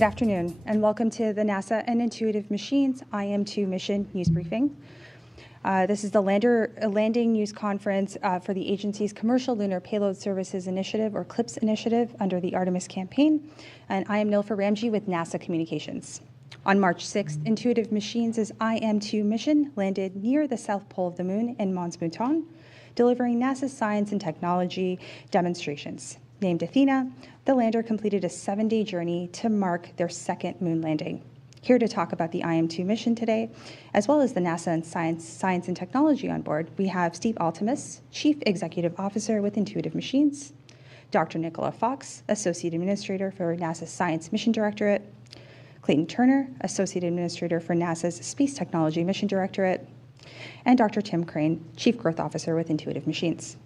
Good afternoon, and welcome to the NASA and Intuitive Machines IM-2 mission news briefing. This is the landing news conference for the agency's Commercial Lunar Payload Services Initiative, or CLPS initiative, under the Artemis campaign. And I am Nilfer Ramji with NASA Communications. On March 6th, Intuitive Machines' IM-2 mission landed near the south pole of the moon in Mons Mouton, delivering NASA's science and technology demonstrations. Named Athena, the lander completed a 7-day journey to mark their second moon landing. Here to talk about the IM-2 mission today, as well as the NASA and Science and Technology on board, we have Steve Altemus, Chief Executive Officer with Intuitive Machines, Dr. Nicola Fox, Associate Administrator for NASA's Science Mission Directorate, Clayton Turner, Associate Administrator for NASA's Space Technology Mission Directorate, and Dr. Tim Crane, Chief Growth Officer with Intuitive Machines.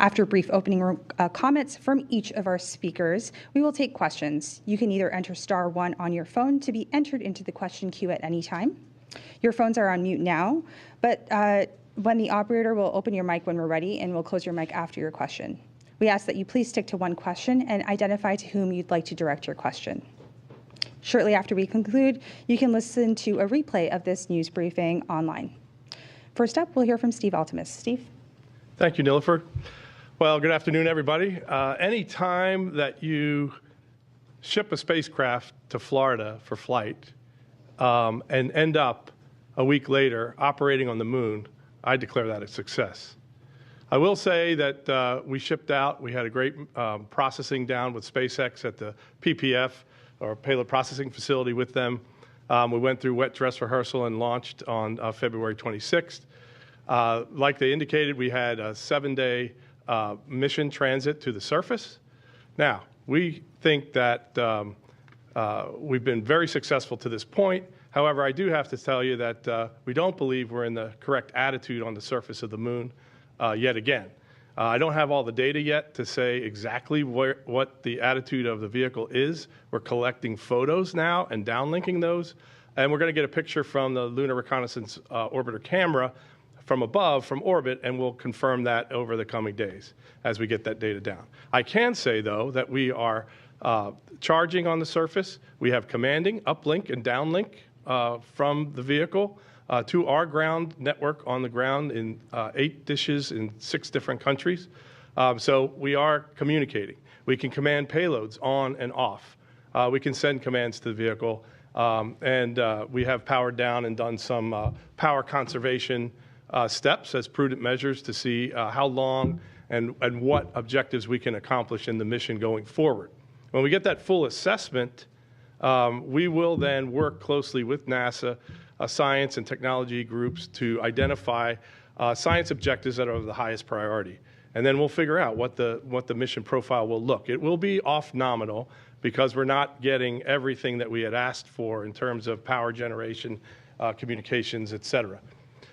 After brief opening comments from each of our speakers, we will take questions. You can either enter *1 on your phone to be entered into the question queue at any time. Your phones are on mute now, but when the operator will open your mic when we're ready, and we'll close your mic after your question. We ask that you please stick to one question and identify to whom you'd like to direct your question. Shortly after we conclude, you can listen to a replay of this news briefing online. First up, we'll hear from Steve Altemus. Steve? Thank you, Nilfer. Well, good afternoon, everybody. Any time that you ship a spacecraft to Florida for flight and end up a week later operating on the moon, I declare that a success. I will say that we shipped out. We had a great processing down with SpaceX at the PPF, or Payload Processing Facility, with them. We went through wet dress rehearsal and launched on February 26th. Like they indicated, we had a 7-day mission transit to the surface. Now, we think that we've been very successful to this point. However, I do have to tell you that we don't believe we're in the correct attitude on the surface of the moon yet again. I don't have all the data yet to say exactly what the attitude of the vehicle is. We're collecting photos now and downlinking those, and we're going to get a picture from the Lunar Reconnaissance Orbiter camera from above, from orbit, and we'll confirm that over the coming days as we get that data down. I can say, though, that we are charging on the surface. We have commanding, uplink, and downlink from the vehicle to our ground network on the ground in 8 dishes in 6 different countries. So we are communicating. We can command payloads on and off. We can send commands to the vehicle, and we have powered down and done some power conservation steps as prudent measures to see how long and what objectives we can accomplish in the mission going forward. When we get that full assessment, we will then work closely with NASA, science and technology groups, to identify science objectives that are of the highest priority. And then we'll figure out what the mission profile will look. It will be off nominal because we're not getting everything that we had asked for in terms of power generation, communications, et cetera.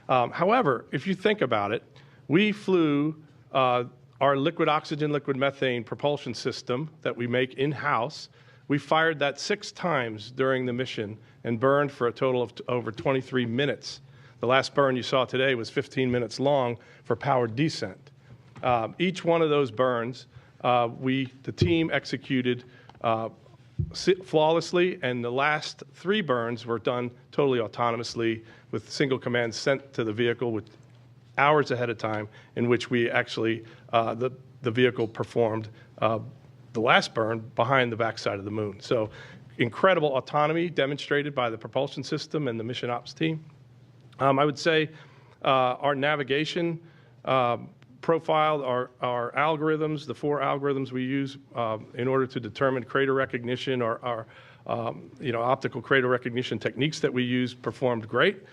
However, if you think about it, we flew our liquid oxygen, liquid methane propulsion system that we make in-house. We fired that 6 times during the mission and burned for a total of over 23 minutes. The last burn you saw today was 15 minutes long for powered descent. Each one of those burns, the team executed flawlessly, and the last 3 burns were done totally autonomously with single commands sent to the vehicle with hours ahead of time, in which we actually, the vehicle performed the last burn behind the backside of the moon. So incredible autonomy demonstrated by the propulsion system and the mission ops team. I would say our navigation profile, our algorithms, the 4 algorithms we use in order to determine crater recognition, or our optical crater recognition techniques that we use, performed great.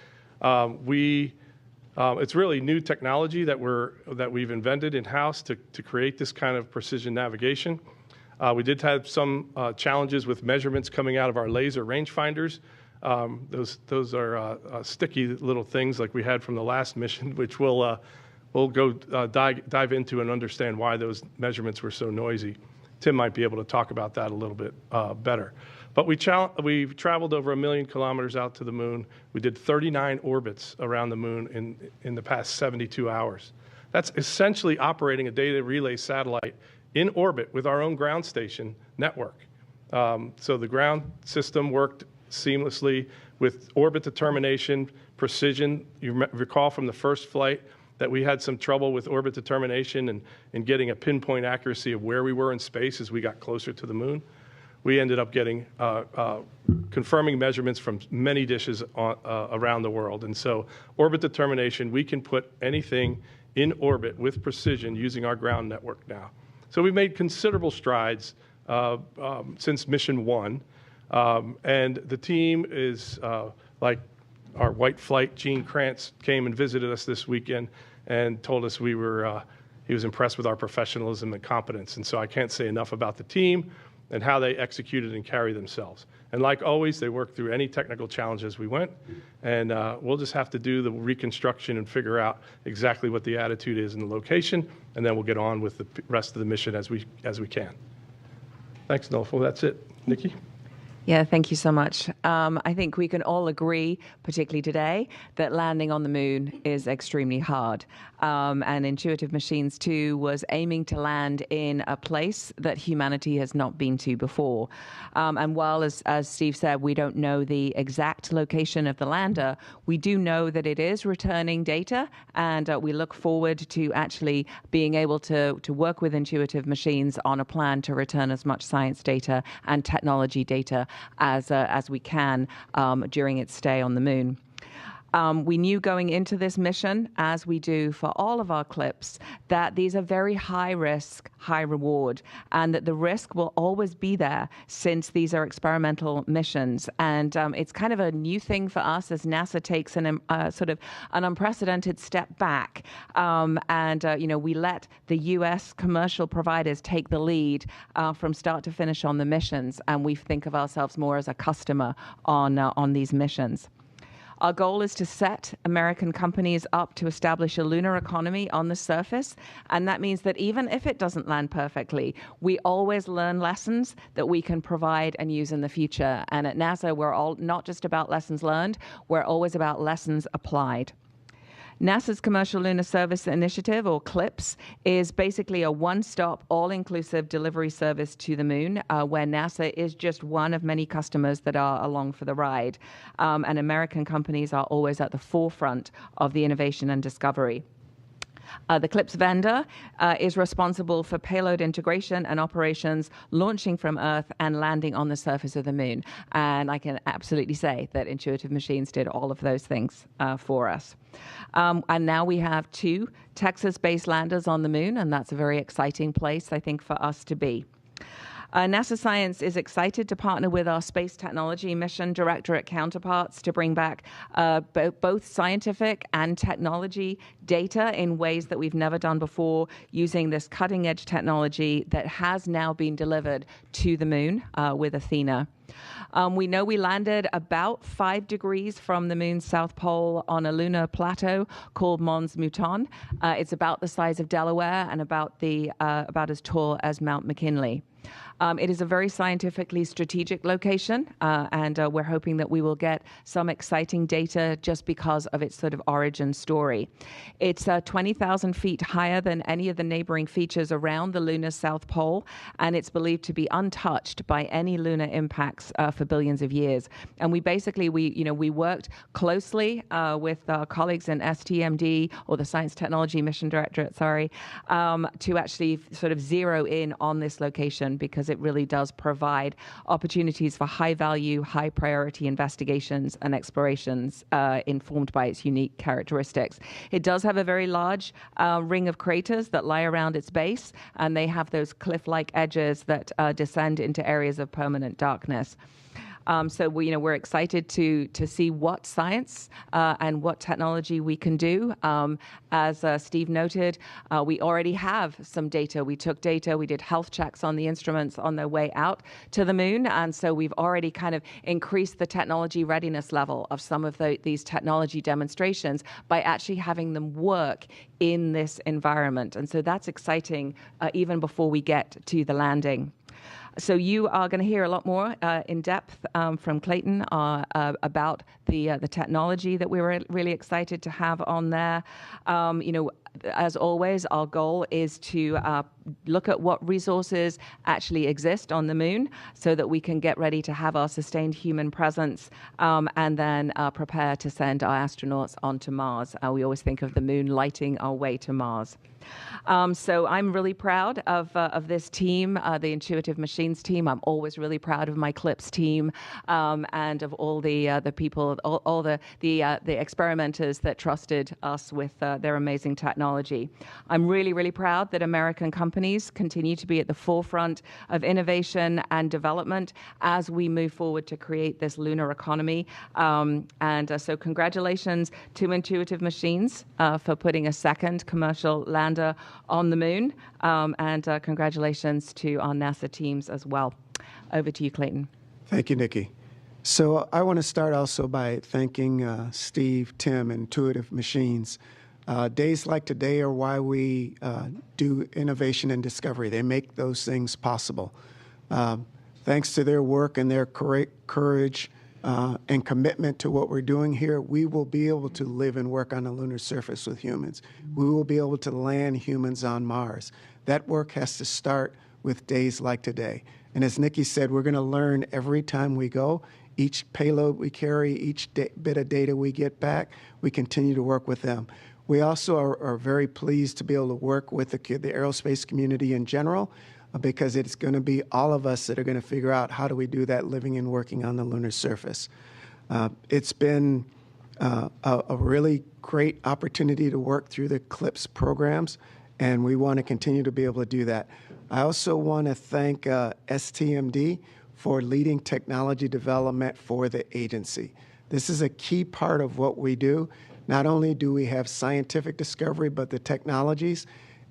It's really new technology that we've invented in-house to create this kind of precision navigation. We did have some challenges with measurements coming out of our laser rangefinders. Those are sticky little things like we had from the last mission, which we'll go dive into and understand why those measurements were so noisy. Tim might be able to talk about that a little bit better. But we've traveled over 1 million kilometers out to the moon. We did 39 orbits around the moon in the past 72 hours. That's essentially operating a data relay satellite in orbit with our own ground station network. So the ground system worked seamlessly with orbit determination, precision. You recall from the first flight that we had some trouble with orbit determination and getting a pinpoint accuracy of where we were in space as we got closer to the moon. We ended up getting confirming measurements from many dishes around the world. And so orbit determination, we can put anything in orbit with precision using our ground network now. So we've made considerable strides since mission 1. And the team is like our white flight, Gene Krantz, came and visited us this weekend and told us he was impressed with our professionalism and competence. And so I can't say enough about the team and how they executed and carry themselves. And like always, they worked through any technical challenges we went. And we'll just have to do the reconstruction and figure out exactly what the attitude is in the location, and then we'll get on with the rest of the mission as we can. Thanks, Nolfo. That's it. Nikki? Yeah, thank you so much. I think we can all agree, particularly today, that landing on the moon is extremely hard. And Intuitive Machines 2 was aiming to land in a place that humanity has not been to before. And while, as Steve said, we don't know the exact location of the lander, we do know that it is returning data, and we look forward to actually being able to work with Intuitive Machines on a plan to return as much science data and technology data as we can during its stay on the moon. We knew going into this mission, as we do for all of our CLIPS, that these are very high risk, high reward, and that the risk will always be there since these are experimental missions. And it's kind of a new thing for us as NASA takes sort of an unprecedented step back. We let the U.S. commercial providers take the lead from start to finish on the missions, and we think of ourselves more as a customer on these missions. Our goal is to set American companies up to establish a lunar economy on the surface, and that means that even if it doesn't land perfectly, we always learn lessons that we can provide and use in the future. And at NASA, we're all not just about lessons learned, we're always about lessons applied. NASA's Commercial Lunar Service Initiative, or CLIPS, is basically a one-stop, all-inclusive delivery service to the moon, where NASA is just one of many customers that are along for the ride. And American companies are always at the forefront of the innovation and discovery. The CLIPS vendor is responsible for payload integration and operations, launching from Earth and landing on the surface of the moon. And I can absolutely say that Intuitive Machines did all of those things for us. And now we have 2 Texas-based landers on the moon, and that's a very exciting place, I think, for us to be. NASA Science is excited to partner with our Space Technology Mission Directorate counterparts to bring back both scientific and technology data in ways that we've never done before, using this cutting-edge technology that has now been delivered to the moon with Athena. We know we landed about 5 degrees from the moon's south pole on a lunar plateau called Mons Mouton. It's about the size of Delaware and about as tall as Mount McKinley. It is a very scientifically strategic location, and we're hoping that we will get some exciting data just because of its sort of origin story. It's 20,000 feet higher than any of the neighboring features around the lunar south pole, and it's believed to be untouched by any lunar impacts for billions of years. And we worked closely with our colleagues in STMD, or the Science Technology Mission Directorate, to actually sort of zero in on this location, because it really does provide opportunities for high-value, high-priority investigations and explorations informed by its unique characteristics. It does have a very large ring of craters that lie around its base, and they have those cliff-like edges that descend into areas of permanent darkness. So we're excited to see what science and what technology we can do. As Steve noted, we already have some data. We took data, we did health checks on the instruments on their way out to the moon, and so we've already kind of increased the technology readiness level of some of these technology demonstrations by actually having them work in this environment. And so that's exciting even before we get to the landing. So you are going to hear a lot more in depth from Clayton about the technology that we were really excited to have on there. As always, our goal is to look at what resources actually exist on the moon so that we can get ready to have our sustained human presence, and then prepare to send our astronauts onto Mars. We always think of the moon lighting our way to Mars. So I'm really proud of this team, the Intuitive Machines team. I'm always really proud of my CLIPS team, and of all the people, all the experimenters that trusted us with their amazing technology. I'm really, really proud that American companies continue to be at the forefront of innovation and development as we move forward to create this lunar economy. So congratulations to Intuitive Machines for putting a second commercial lander on the moon, and congratulations to our NASA teams as well. Over to you, Clayton. Thank you, Nikki. So I want to start also by thanking Steve, Tim, and Intuitive Machines. Days like today are why we do innovation and discovery. They make those things possible. Thanks to their work and their courage and commitment to what we're doing here, we will be able to live and work on the lunar surface with humans. We will be able to land humans on Mars. That work has to start with days like today. And as Nikki said, we're going to learn every time we go. Each payload we carry, each bit of data we get back, we continue to work with them. We also are very pleased to be able to work with the aerospace community in general, because it's going to be all of us that are going to figure out how do we do that living and working on the lunar surface. It's been a really great opportunity to work through the CLIPS programs, and we want to continue to be able to do that. I also want to thank STMD for leading technology development for the agency. This is a key part of what we do. Not only do we have scientific discovery, but the technologies.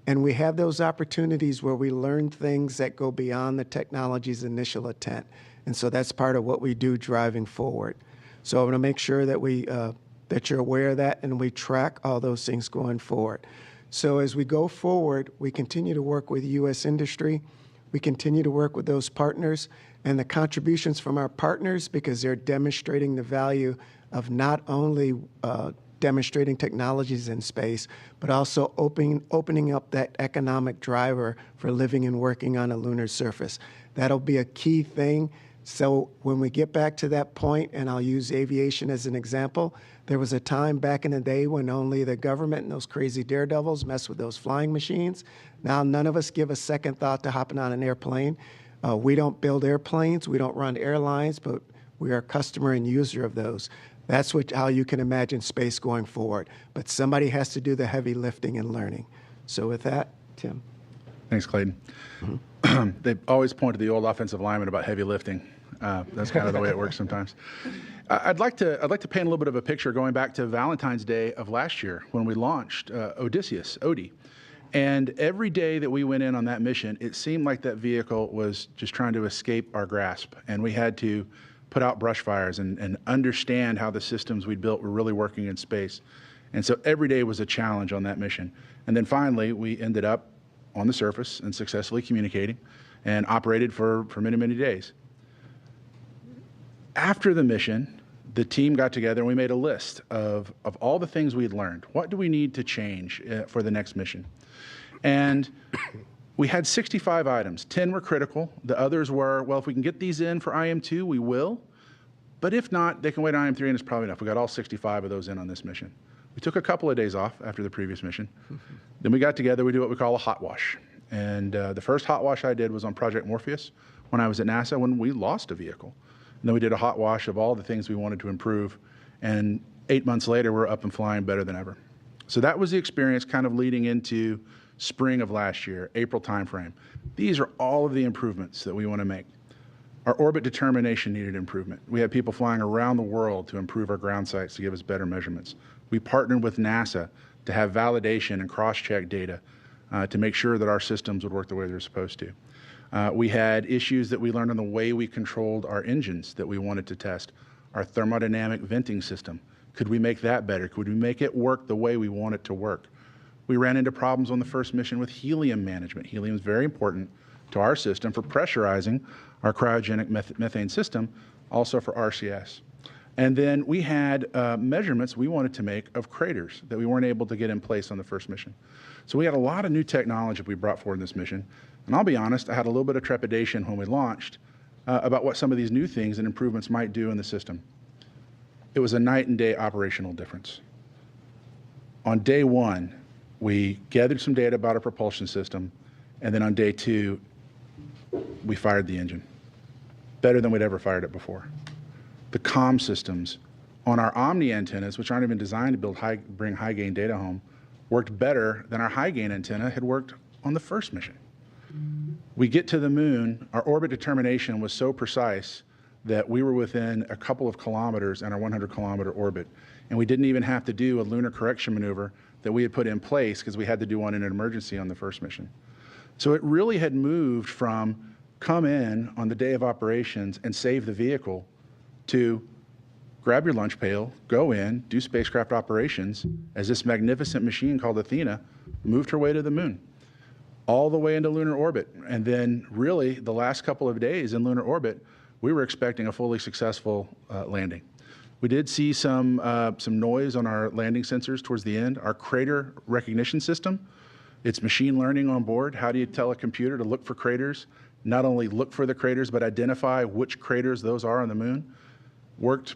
And we have those opportunities where we learn things that go beyond the technology's initial intent. And so that's part of what we do driving forward. So I want to make sure that that you're aware of that and we track all those things going forward. So as we go forward, we continue to work with U.S. industry. We continue to work with those partners and the contributions from our partners, because they're demonstrating the value of not only demonstrating technologies in space, but also opening up that economic driver for living and working on a lunar surface. That'll be a key thing. So when we get back to that point, and I'll use aviation as an example, there was a time back in the day when only the government and those crazy daredevils messed with those flying machines. Now none of us give a second thought to hopping on an airplane. We don't build airplanes, we don't run airlines, but we are a customer and user of those. That's how you can imagine space going forward. But somebody has to do the heavy lifting and learning. So with that, Tim. Thanks, Clayton. Mm-hmm. They always point to the old offensive lineman about heavy lifting. That's kind of the way it works sometimes. I'd like to paint a little bit of a picture going back to Valentine's Day of last year when we launched Odysseus, Odie. And every day that we went in on that mission, it seemed like that vehicle was just trying to escape our grasp. And we had to put out brush fires and understand how the systems we'd built were really working in space. And so every day was a challenge on that mission. And then finally, we ended up on the surface and successfully communicating and operated for many, many days. After the mission, the team got together and we made a list of all the things we'd learned. What do we need to change for the next mission? And we had 65 items. 10 were critical. The others were, well, if we can get these in for IM-2, we will. But if not, they can wait on IM-3 and it's probably enough. We got all 65 of those in on this mission. We took a couple of days off after the previous mission. Then we got together, we do what we call a hot wash. And the first hot wash I did was on Project Morpheus when I was at NASA when we lost a vehicle. And then we did a hot wash of all the things we wanted to improve. And 8 months later, we're up and flying better than ever. So that was the experience kind of leading into spring of last year, April timeframe. These are all of the improvements that we want to make. Our orbit determination needed improvement. We had people flying around the world to improve our ground sites to give us better measurements. We partnered with NASA to have validation and cross-check data to make sure that our systems would work the way they're supposed to. We had issues that we learned on the way we controlled our engines that we wanted to test. Our thermodynamic venting system. Could we make that better? Could we make it work the way we want it to work? We ran into problems on the first mission with helium management. Helium is very important to our system for pressurizing our cryogenic methane system, also for RCS. And then we had measurements we wanted to make of craters that we weren't able to get in place on the first mission. So we had a lot of new technology we brought forward in this mission. And I'll be honest, I had a little bit of trepidation when we launched about what some of these new things and improvements might do in the system. It was a night and day operational difference. On day one, we gathered some data about our propulsion system, and then on day two, we fired the engine. Better than we'd ever fired it before. The comm systems on our Omni antennas, which aren't even designed to bring high gain data home, worked better than our high gain antenna had worked on the first mission. We get to the moon, our orbit determination was so precise that we were within a couple of kilometers in our 100-kilometer orbit, and we didn't even have to do a lunar correction maneuver that we had put in place because we had to do one in an emergency on the first mission. So it really had moved from come in on the day of operations and save the vehicle to grab your lunch pail, go in, do spacecraft operations as this magnificent machine called Athena moved her way to the moon, all the way into lunar orbit. And then really the last couple of days in lunar orbit, we were expecting a fully successful landing. We did see some noise on our landing sensors towards the end. Our crater recognition system, it's machine learning on board. How do you tell a computer to look for craters? Not only look for the craters, but identify which craters those are on the moon. Worked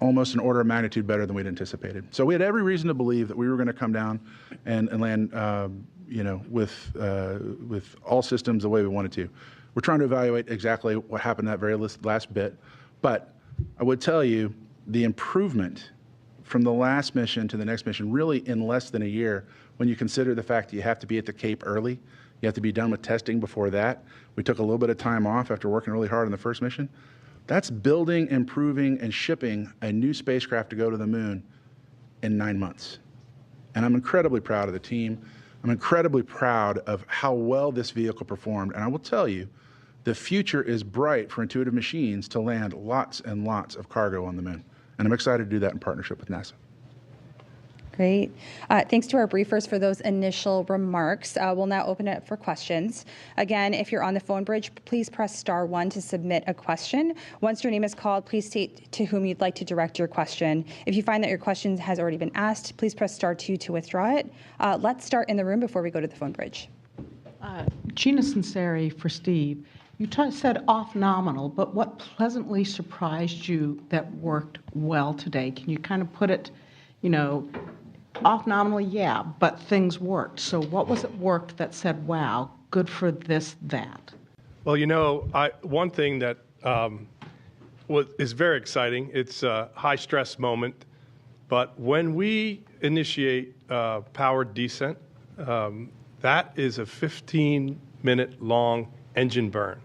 almost an order of magnitude better than we'd anticipated. So we had every reason to believe that we were going to come down and land, with all systems the way we wanted to. We're trying to evaluate exactly what happened that very last bit, but I would tell you the improvement from the last mission to the next mission, really in less than a year, when you consider the fact that you have to be at the Cape early, you have to be done with testing before that. We took a little bit of time off after working really hard on the first mission. That's building, improving, and shipping a new spacecraft to go to the moon in 9 months. And I'm incredibly proud of the team. I'm incredibly proud of how well this vehicle performed. And I will tell you, the future is bright for Intuitive Machines to land lots and lots of cargo on the moon. And I'm excited to do that in partnership with NASA. Great. Thanks to our briefers for those initial remarks. We'll now open it up for questions. Again, if you're on the phone bridge, please press *1 to submit a question. Once your name is called, please state to whom you'd like to direct your question. If you find that your question has already been asked, please press *2 to withdraw it. Let's start in the room before we go to the phone bridge. Gina Sinceri for Steve. You said off nominal, but what pleasantly surprised you that worked well today? Can you kind of put it, off nominally, yeah, but things worked. So what was it worked that said, wow, good for this, that? Well, one thing that is very exciting, it's a high-stress moment, but when we initiate powered descent, that is a 15-minute-long engine burn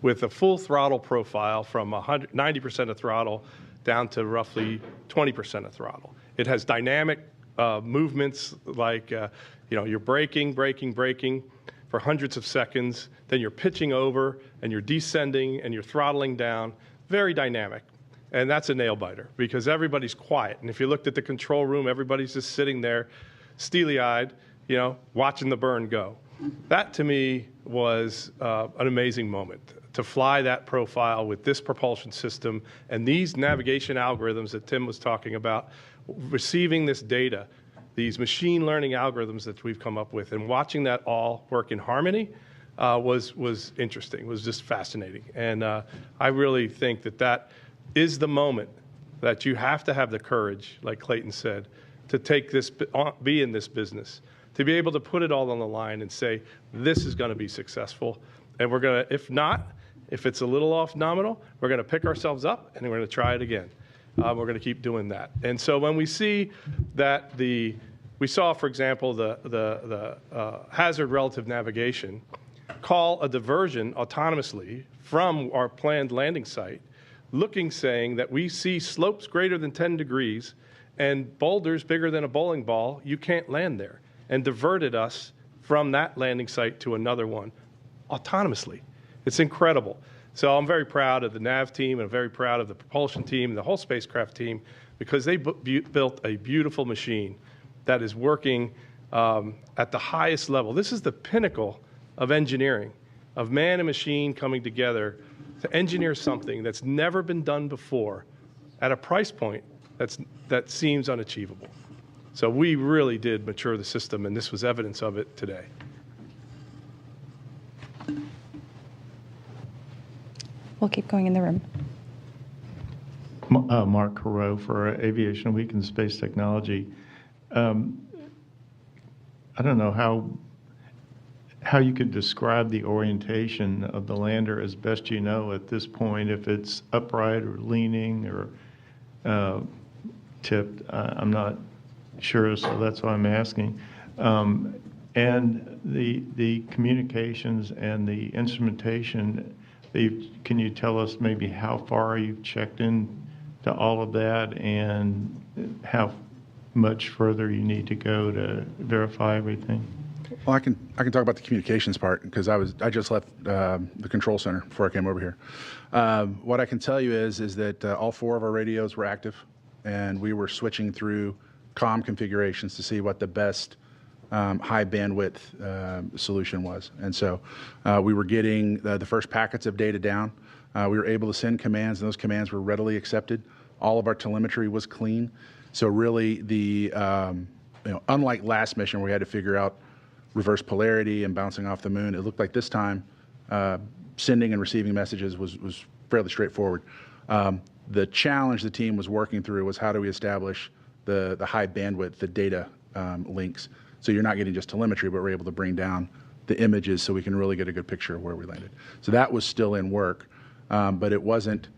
with a full throttle profile from 90% of throttle down to roughly 20% of throttle. It has dynamic movements like, you're braking for hundreds of seconds, then you're pitching over and you're descending and you're throttling down. Very dynamic. And that's a nail biter because everybody's quiet. And if you looked at the control room, everybody's just sitting there steely-eyed, watching the burn go. That to me was an amazing moment. To fly that profile with this propulsion system and these navigation algorithms that Tim was talking about, receiving this data, these machine learning algorithms that we've come up with, and watching that all work in harmony was interesting, was just fascinating. And I really think that is the moment that you have to have the courage, like Clayton said, to take this, be in this business, to be able to put it all on the line and say, this is going to be successful. And we're going to, if it's a little off nominal, we're going to pick ourselves up and we're going to try it again. We're going to keep doing that. And so when we see that we saw, for example, the hazard relative navigation call a diversion autonomously from our planned landing site, saying that we see slopes greater than 10 degrees and boulders bigger than a bowling ball, you can't land there, and diverted us from that landing site to another one autonomously. It's incredible. So I'm very proud of the nav team, and I'm very proud of the propulsion team and the whole spacecraft team, because they built a beautiful machine that is working at the highest level. This is the pinnacle of engineering, of man and machine coming together to engineer something that's never been done before at a price point that seems unachievable. So we really did mature the system, and this was evidence of it today. We'll keep going in the room. Mark Carreau for Aviation Week and Space Technology. I don't know how you could describe the orientation of the lander as best you know at this point, if it's upright or leaning or tipped. I'm not sure, so that's why I'm asking. And the communications and the instrumentation, can you tell us maybe how far you've checked in to all of that and how much further you need to go to verify everything? Well, I can talk about the communications part because I just left the control center before I came over here. What I can tell you is that all 4 of our radios were active, and we were switching through comm configurations to see what the best high bandwidth solution was. And so we were getting the first packets of data down. We were able to send commands, and those commands were readily accepted. All of our telemetry was clean. So really, unlike last mission where we had to figure out reverse polarity and bouncing off the moon, it looked like this time sending and receiving messages was fairly straightforward. The challenge the team was working through was how do we establish the high bandwidth, the data links, so you're not getting just telemetry, but we're able to bring down the images so we can really get a good picture of where we landed. So that was still in work, but it wasn't,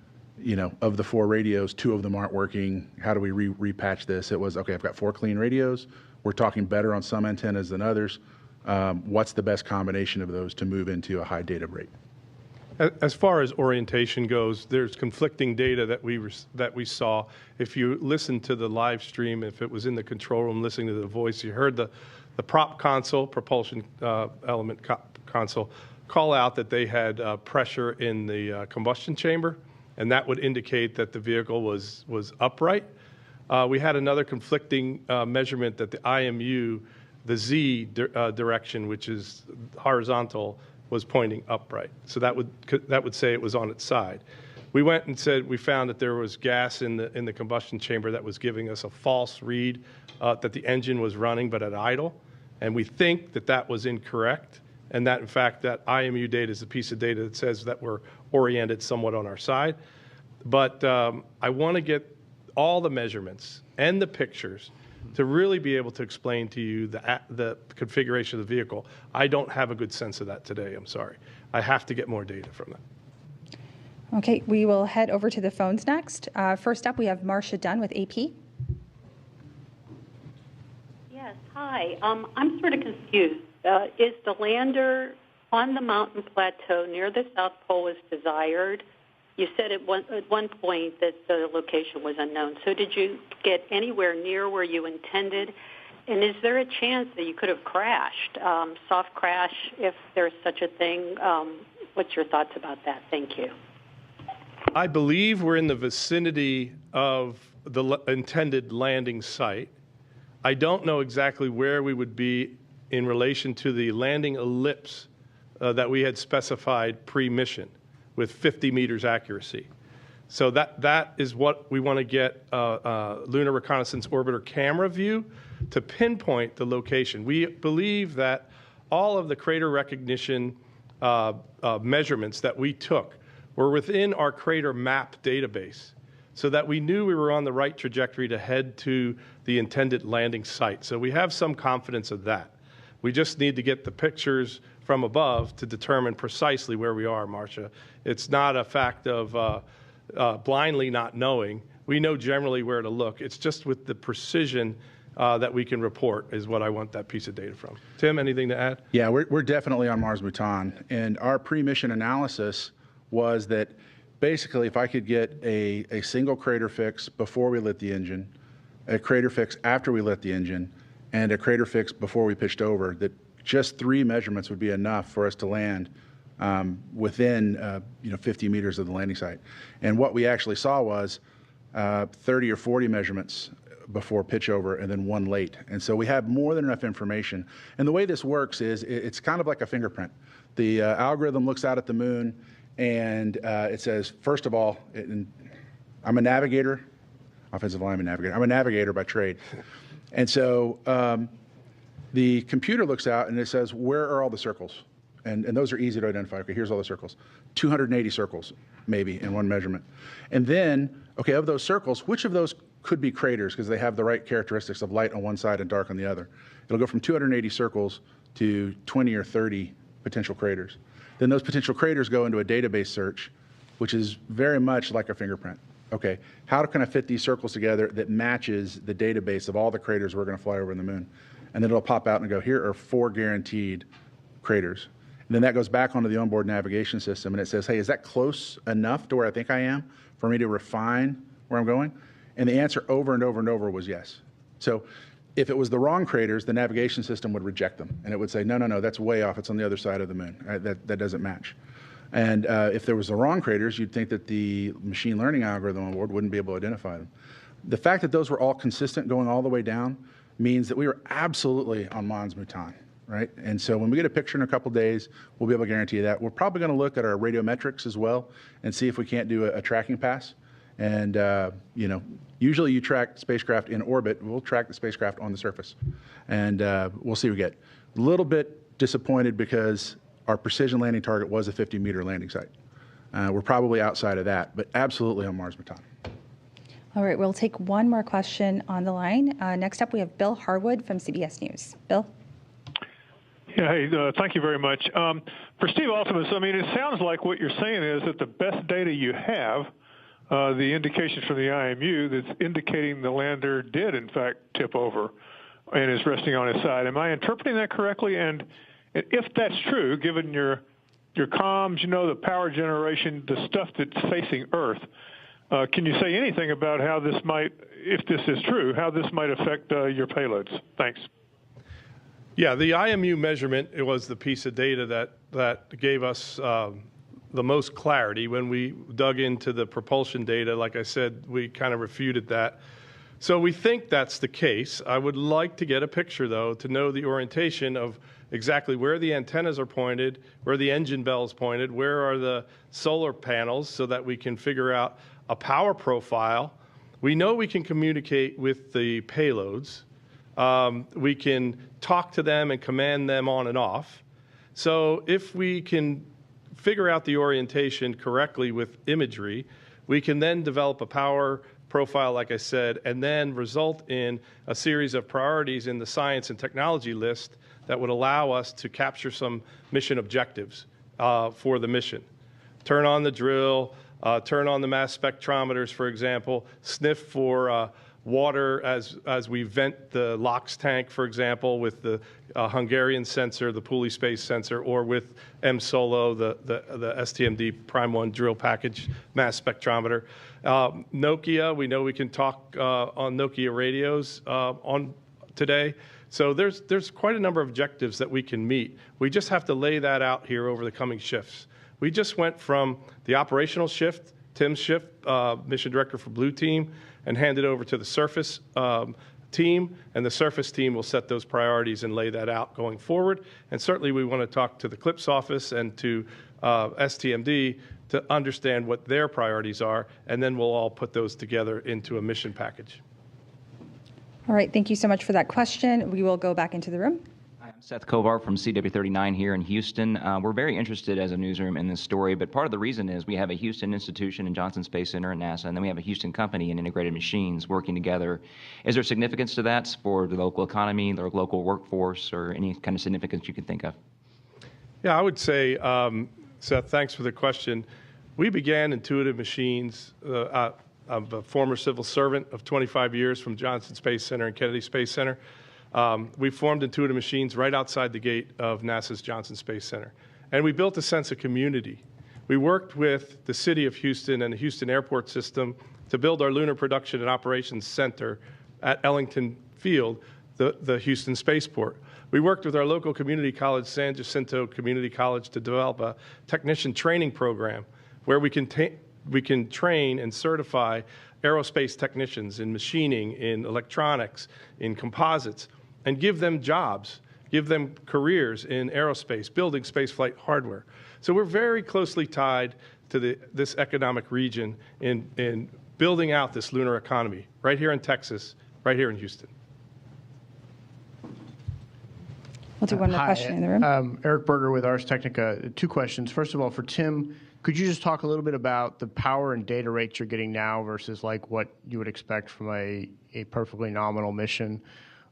of the 4 radios, 2 of them aren't working. How do we repatch this? It was, okay, I've got 4 clean radios. We're talking better on some antennas than others. What's the best combination of those to move into a high data rate? As far as orientation goes, there's conflicting data that we saw. If you listen to the live stream, if it was in the control room listening to the voice, you heard the prop console, propulsion element console, call out that they had pressure in the combustion chamber, and that would indicate that the vehicle was upright. We had another conflicting measurement that the IMU, the Z direction, which is horizontal, was pointing upright. So that would say it was on its side. We went and said we found that there was gas in the combustion chamber that was giving us a false read that the engine was running but at idle, and we think that was incorrect, and that in fact that IMU data is a piece of data that says that we're oriented somewhat on our side. But I want to get all the measurements and the pictures to really be able to explain to you the configuration of the vehicle. I don't have a good sense of that today, I'm sorry. I have to get more data from that. Okay, we will head over to the phones next. First up, we have Marcia Dunn with AP. Yes, hi. I'm sort of confused. Is the lander on the mountain plateau near the South Pole as desired? You said at one point that the location was unknown. So did you get anywhere near where you intended? And is there a chance that you could have crashed, soft crash, if there's such a thing? What's your thoughts about that? Thank you. I believe we're in the vicinity of the intended landing site. I don't know exactly where we would be in relation to the landing ellipse that we had specified pre-mission with 50 meters accuracy. So that is what we want to get Lunar Reconnaissance Orbiter camera view to pinpoint the location. We believe that all of the crater recognition measurements that we took were within our crater map database so that we knew we were on the right trajectory to head to the intended landing site. So we have some confidence of that. We just need to get the pictures from above to determine precisely where we are, Marcia. It's not a fact of blindly not knowing. We know generally where to look. It's just with the precision that we can report is what I want that piece of data from. Tim, anything to add? Yeah, we're definitely on Mars Bhutan, and our pre-mission analysis was that basically if I could get a single crater fix before we lit the engine, a crater fix after we lit the engine, and a crater fix before we pitched over, that just 3 measurements would be enough for us to land within 50 meters of the landing site. And what we actually saw was 30 or 40 measurements before pitch over and then 1 late. And so we have more than enough information. And the way this works is it's kind of like a fingerprint. The algorithm looks out at the moon and it says, first of all, I'm a navigator offensive lineman, navigator. I'm a navigator by trade. And so the computer looks out and it says, where are all the circles? And those are easy to identify. Okay, here's all the circles. 280 circles, maybe, in one measurement. And then, okay, of those circles, which of those could be craters because they have the right characteristics of light on one side and dark on the other? It'll go from 280 circles to 20 or 30 potential craters. Then those potential craters go into a database search, which is very much like a fingerprint. Okay, how can I fit these circles together that matches the database of all the craters we're going to fly over in the moon? And then it'll pop out and go, here are 4 guaranteed craters. And then that goes back onto the onboard navigation system, and it says, hey, is that close enough to where I think I am for me to refine where I'm going? And the answer over and over and over was yes. So if it was the wrong craters, the navigation system would reject them, and it would say, no, that's way off. It's on the other side of the moon. Right? That doesn't match. And if there was the wrong craters, you'd think that the machine learning algorithm on board wouldn't be able to identify them. The fact that those were all consistent going all the way down means that we were absolutely on Mons Mouton. Right? And so when we get a picture in a couple days, we'll be able to guarantee that. We're probably going to look at our radiometrics as well and see if we can't do a tracking pass. And, usually you track spacecraft in orbit. We'll track the spacecraft on the surface. And we'll see what we get. A little bit disappointed because our precision landing target was a 50-meter landing site. We're probably outside of that, but absolutely on Mars Mouton. All right, we'll take one more question on the line. Next up, we have Bill Harwood from CBS News. Bill? Yeah, hey, thank you very much. For Steve Altemus, I mean, it sounds like what you're saying is that the best data you have, the indications from the IMU, that's indicating the lander did, in fact, tip over and is resting on its side. Am I interpreting that correctly? And if that's true, given your comms, the power generation, the stuff that's facing Earth, can you say anything about how this might, if this is true, how this might affect your payloads? Thanks. Yeah, the IMU measurement, it was the piece of data that gave us the most clarity. When we dug into the propulsion data, like I said, we kind of refuted that. So we think that's the case. I would like to get a picture, though, to know the orientation of exactly where the antennas are pointed, where the engine bell is pointed, where are the solar panels, so that we can figure out a power profile. We know we can communicate with the payloads. We can talk to them and command them on and off. So if we can figure out the orientation correctly with imagery, we can then develop a power profile, like I said, and then result in a series of priorities in the science and technology list that would allow us to capture some mission objectives for the mission. Turn on the drill, turn on the mass spectrometers, for example, sniff for water as we vent the LOX tank, for example, with the Hungarian sensor, the pulley space sensor, or with M-Solo, the STMD Prime 1 drill package mass spectrometer. Nokia, we know we can talk on Nokia radios on today. So there's quite a number of objectives that we can meet. We just have to lay that out here over the coming shifts. We just went from the operational shift, Tim's shift, mission director for Blue Team, and hand it over to the surface team, and the surface team will set those priorities and lay that out going forward. And certainly we want to talk to the CLIPS office and to STMD to understand what their priorities are, and then we'll all put those together into a mission package. All right, thank you so much for that question. We will go back into the room. Hi, I'm Seth Kovar from CW39 here in Houston. We're very interested as a newsroom in this story, but part of the reason is we have a Houston institution and Johnson Space Center and NASA, and then we have a Houston company and Integrated Machines working together. Is there significance to that for the local economy, the local workforce, or any kind of significance you can think of? Yeah, I would say, Seth, thanks for the question. We began Intuitive Machines. I'm a former civil servant of 25 years from Johnson Space Center and Kennedy Space Center. We formed Intuitive Machines right outside the gate of NASA's Johnson Space Center. And we built a sense of community. We worked with the city of Houston and the Houston Airport System to build our Lunar Production and Operations Center at Ellington Field, the Houston Spaceport. We worked with our local community college, San Jacinto Community College, to develop a technician training program where we can train and certify aerospace technicians in machining, in electronics, in composites, and give them jobs, give them careers in aerospace, building spaceflight hardware. So we're very closely tied to this economic region in building out this lunar economy right here in Texas, right here in Houston. We'll do one more question in the room. Eric Berger with Ars Technica. Two questions. First of all, for Tim, could you just talk a little bit about the power and data rates you're getting now versus like what you would expect from a perfectly nominal mission?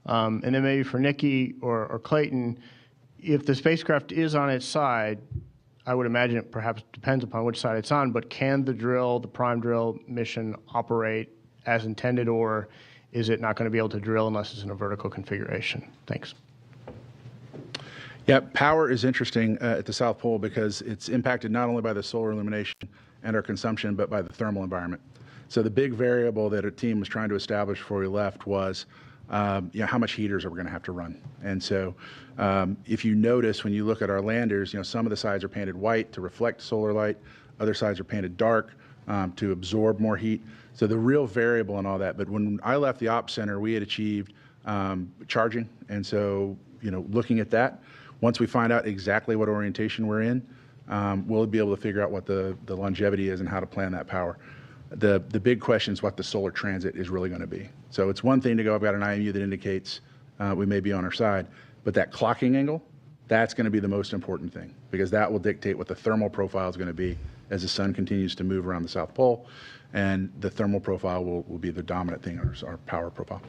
And then maybe for Nikki or Clayton, if the spacecraft is on its side, I would imagine it perhaps depends upon which side it's on, but can the prime drill mission operate as intended, or is it not going to be able to drill unless it's in a vertical configuration? Thanks. Yeah, power is interesting at the South Pole because it's impacted not only by the solar illumination and our consumption, but by the thermal environment. So the big variable that our team was trying to establish before we left was how much heaters are we going to have to run? And so if you notice when you look at our landers, some of the sides are painted white to reflect solar light, other sides are painted dark to absorb more heat. So the real variable in all that. But when I left the ops center, we had achieved charging. And so, looking at that, once we find out exactly what orientation we're in, we'll be able to figure out what the longevity is and how to plan that power. The big question is what the solar transit is really going to be. So it's one thing to go, I've got an IMU that indicates we may be on our side, but that clocking angle, that's going to be the most important thing because that will dictate what the thermal profile is going to be as the sun continues to move around the South Pole, and the thermal profile will be the dominant thing, our power profile.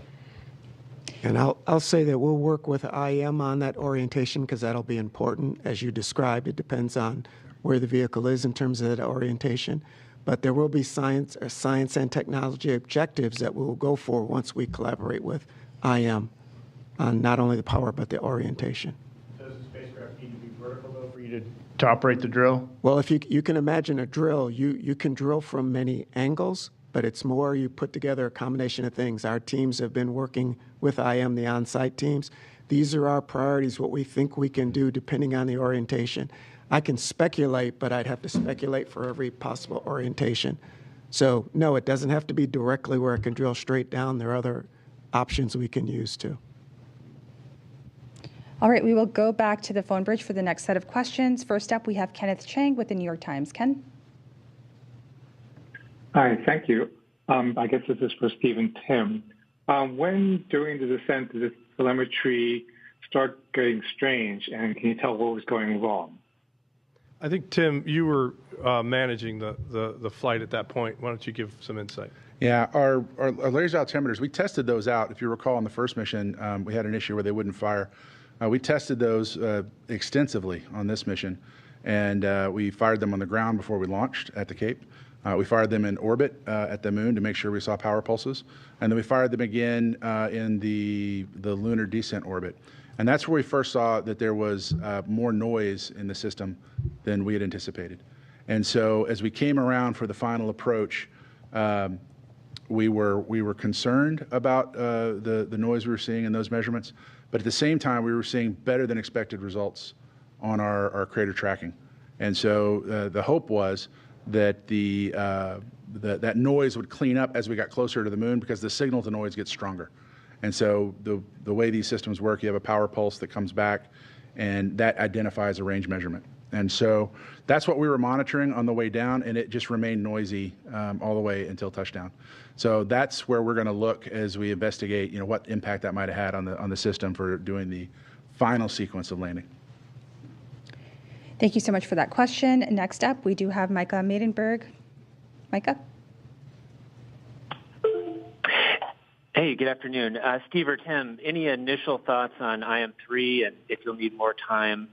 And I'll say that we'll work with IM on that orientation because that'll be important. As you described, it depends on where the vehicle is in terms of that orientation. But there will be science and technology objectives that we'll go for once we collaborate with IM on not only the power but the orientation. Does the spacecraft need to be vertical, though, for you to operate the drill? Well, if you can imagine a drill, you can drill from many angles, but it's more you put together a combination of things. Our teams have been working with IM, the on-site teams. These are our priorities, what we think we can do depending on the orientation. I can speculate, but I'd have to speculate for every possible orientation. So, no, it doesn't have to be directly where it can drill straight down. There are other options we can use, too. All right, we will go back to the phone bridge for the next set of questions. First up, we have Kenneth Chang with the New York Times. Ken? Hi, thank you. I guess this is for Steve and Tim. When during the descent did the telemetry start getting strange, and can you tell what was going wrong? I think, Tim, you were managing the flight at that point. Why don't you give some insight? Yeah, our laser altimeters, we tested those out. If you recall, on the first mission, we had an issue where they wouldn't fire. We tested those extensively on this mission, and we fired them on the ground before we launched at the Cape. We fired them in orbit at the moon to make sure we saw power pulses, and then we fired them again in the lunar descent orbit. And that's where we first saw that there was more noise in the system than we had anticipated. And so as we came around for the final approach, we were concerned about the noise we were seeing in those measurements, but at the same time we were seeing better than expected results on our crater tracking. And so the hope was that that noise would clean up as we got closer to the moon because the signal to noise gets stronger. And so the way these systems work, you have a power pulse that comes back, and that identifies a range measurement. And so that's what we were monitoring on the way down, and it just remained noisy all the way until touchdown. So that's where we're going to look as we investigate, what impact that might have had on the system for doing the final sequence of landing. Thank you so much for that question. Next up, we do have Micah Maidenberg. Micah? Hey, good afternoon. Steve or Tim, any initial thoughts on IM-3 and if you'll need more time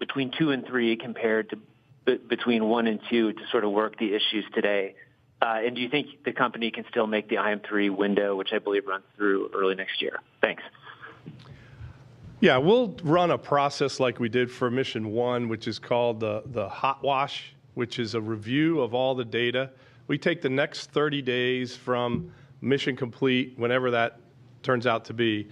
between 2 and 3 compared to between 1 and 2 to sort of work the issues today? And do you think the company can still make the IM-3 window, which I believe runs through early next year? Thanks. Yeah, we'll run a process like we did for Mission 1, which is called the hot wash, which is a review of all the data. We take the next 30 days from mission complete, whenever that turns out to be.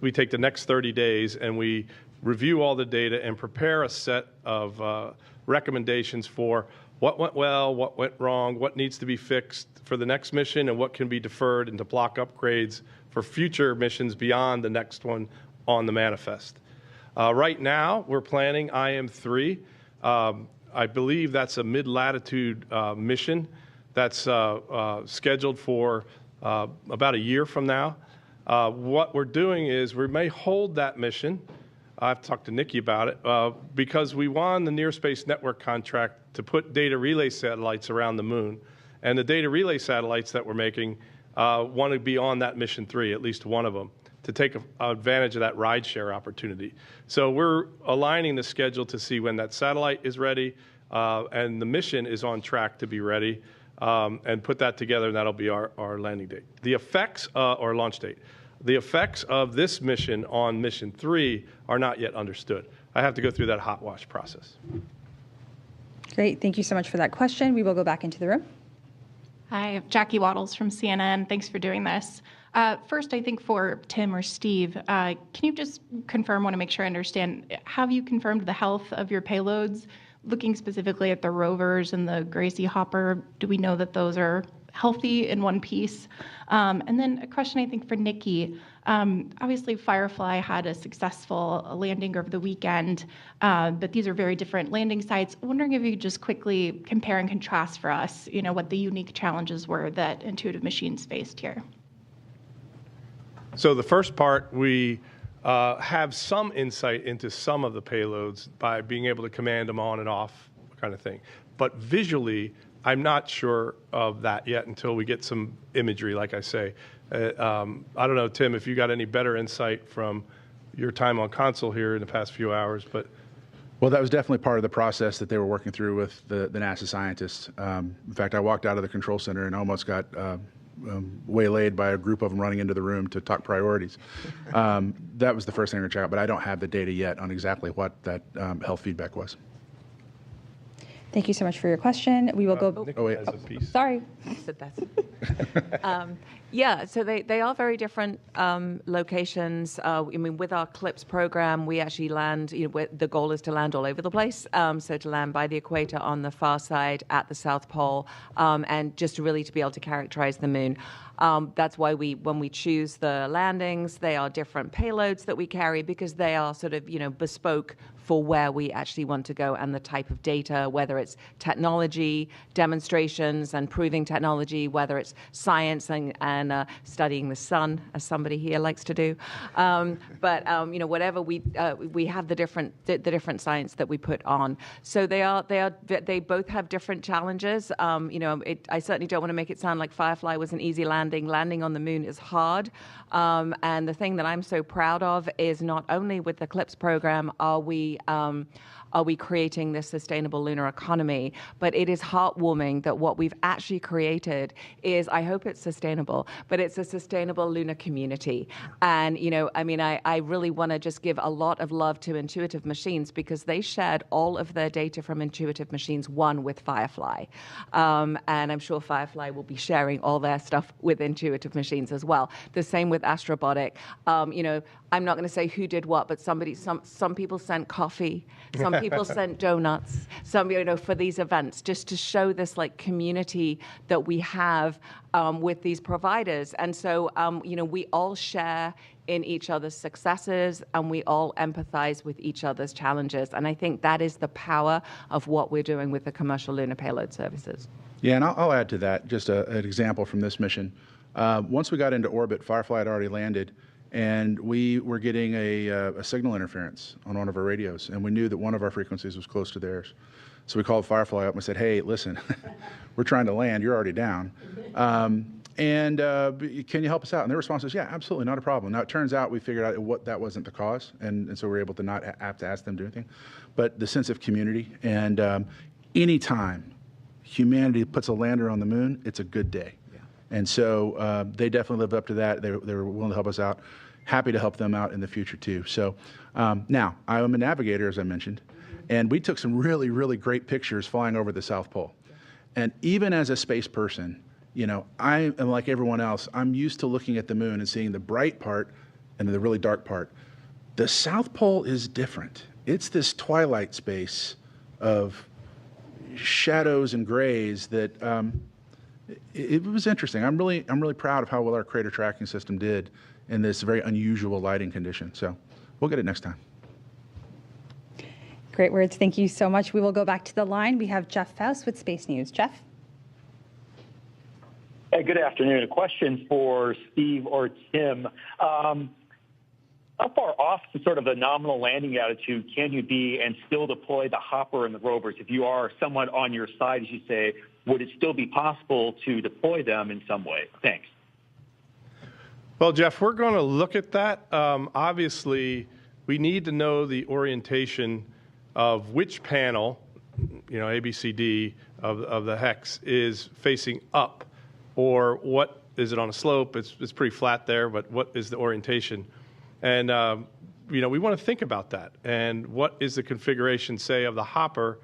We take the next 30 days and we review all the data and prepare a set of recommendations for what went well, what went wrong, what needs to be fixed for the next mission, and what can be deferred into block upgrades for future missions beyond the next one on the manifest. Right now, we're planning IM-3. I believe that's a mid-latitude mission that's scheduled for about a year from now. What we're doing is we may hold that mission. I've talked to Nikki about it because we won the Near Space Network contract to put data relay satellites around the moon. And the data relay satellites that we're making want to be on that mission 3, at least one of them, to take advantage of that rideshare opportunity. So we're aligning the schedule to see when that satellite is ready and the mission is on track to be ready and put that together, and that'll be our landing date. The effects, or launch date. The effects of this mission on mission 3 are not yet understood. I have to go through that hot wash process. Great. Thank you so much for that question. We will go back into the room. Hi, Jackie Waddles from CNN. Thanks for doing this. First, I think for Tim or Steve, can you just confirm, want to make sure I understand, have you confirmed the health of your payloads? Looking specifically at the rovers and the Gracie Hopper, do we know that those are healthy in one piece? And then a question, I think, for Nikki. Obviously, Firefly had a successful landing over the weekend, but these are very different landing sites. I'm wondering if you could just quickly compare and contrast for us, what the unique challenges were that Intuitive Machines faced here. So the first part, we have some insight into some of the payloads by being able to command them on and off kind of thing. But visually, I'm not sure of that yet until we get some imagery, like I say. I don't know, Tim, if you got any better insight from your time on console here in the past few hours, but... Well, that was definitely part of the process that they were working through with the NASA scientists. In fact, I walked out of the control center and almost got waylaid by a group of them running into the room to talk priorities. That was the first thing to check out, but I don't have the data yet on exactly what that health feedback was. Thank you so much for your question. We will go. Oh, wait. Sorry. I said that. Yeah, so they are very different locations. I mean, with our CLIPS program, we actually land, the goal is to land all over the place. So to land by the equator on the far side at the South Pole, and just really to be able to characterize the moon. That's why when we choose the landings, they are different payloads that we carry because they are sort of, bespoke for where we actually want to go and the type of data, whether it's technology, demonstrations and proving technology, whether it's science and studying the sun, as somebody here likes to do. But whatever we have the different science that we put on. So they both have different challenges. I certainly don't want to make it sound like Firefly was an easy landing. Landing on the moon is hard. And the thing that I'm so proud of is not only with the CLIPS program are we creating this sustainable lunar economy, but it is heartwarming that what we've actually created is, I hope it's sustainable, but it's a sustainable lunar community. And, I really want to just give a lot of love to Intuitive Machines because they shared all of their data from Intuitive Machines 1 with Firefly. And I'm sure Firefly will be sharing all their stuff with Intuitive Machines as well. The same with Astrobotic. I'm not going to say who did what, but some people sent coffee, some people sent donuts, some for these events, just to show this community that we have with these providers. And so we all share in each other's successes and we all empathize with each other's challenges. And I think that is the power of what we're doing with the commercial lunar payload services. Yeah, and I'll add to that just an example from this mission. Once we got into orbit, Firefly had already landed. And we were getting a signal interference on one of our radios, and we knew that one of our frequencies was close to theirs. So we called Firefly up and we said, hey, listen, we're trying to land. You're already down. Can you help us out? And their response was, yeah, absolutely, not a problem. Now, it turns out we figured out that wasn't the cause, and so we were able to not have to ask them to do anything. But the sense of community, and anytime humanity puts a lander on the moon, it's a good day. And so they definitely lived up to that. They were willing to help us out. Happy to help them out in the future, too. So now, I'm a navigator, as I mentioned, and we took some really, really great pictures flying over the South Pole. And even as a space person, I am like everyone else. I'm used to looking at the moon and seeing the bright part and the really dark part. The South Pole is different. It's this twilight space of shadows and grays that... It was interesting. I'm really proud of how well our crater tracking system did in this very unusual lighting condition. So we'll get it next time. Great words. Thank you so much. We will go back to the line. We have Jeff Faust with Space News. Jeff? Hey, good afternoon. A question for Steve or Tim. How far off the sort of the nominal landing altitude can you be and still deploy the hopper and the rovers? If you are somewhat on your side, as you say, would it still be possible to deploy them in some way? Thanks. Well, Jeff, we're going to look at that. Obviously, we need to know the orientation of which panel, A, B, C, D of the hex is facing up, or what is it on a slope? It's pretty flat there, but what is the orientation? And, we want to think about that. And what is the configuration, say, of the hopper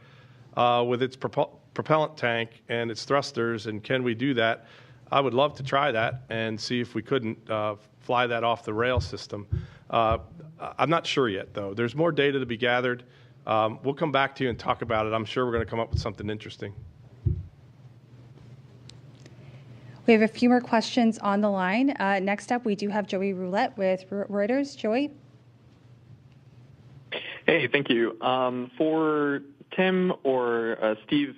with its propellant tank and its thrusters, and can we do that? I would love to try that and see if we couldn't fly that off the rail system. I'm not sure yet, though. There's more data to be gathered. We'll come back to you and talk about it. I'm sure we're going to come up with something interesting. We have a few more questions on the line. Next up, we do have Joey Roulette with Reuters. Joey? Hey, thank you. For Tim or Steve,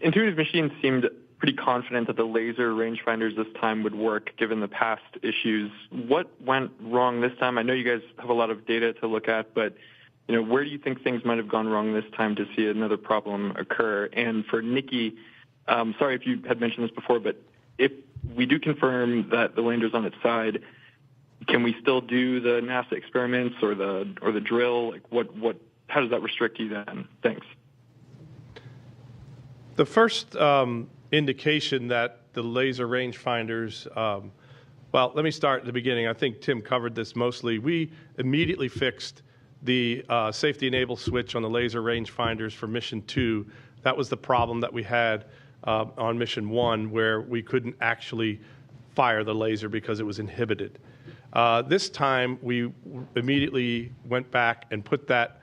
Intuitive Machines seemed pretty confident that the laser rangefinders this time would work given the past issues. What went wrong this time? I know you guys have a lot of data to look at, but where do you think things might have gone wrong this time to see another problem occur? And for Nikki, sorry if you had mentioned this before, but if we do confirm that the lander's on its side, can we still do the NASA experiments or the drill? Like how does that restrict you then? Thanks. The first indication that the laser rangefinders, well, let me start at the beginning. I think Tim covered this mostly. We immediately fixed the safety enable switch on the laser rangefinders for mission 2. That was the problem that we had on mission 1, where we couldn't actually fire the laser because it was inhibited. This time, we immediately went back and put that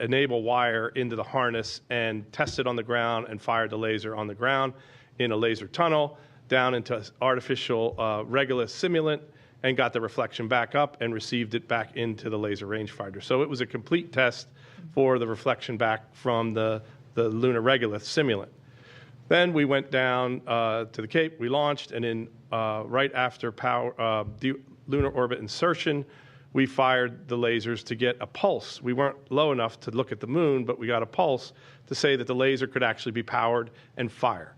enable wire into the harness and tested on the ground and fired the laser on the ground in a laser tunnel down into artificial Regulus simulant and got the reflection back up and received it back into the laser rangefinder. So it was a complete test for the reflection back from the Lunar Regulus simulant. Then we went down to the Cape, we launched, and then right after lunar orbit insertion, we fired the lasers to get a pulse. We weren't low enough to look at the moon, but we got a pulse to say that the laser could actually be powered and fire.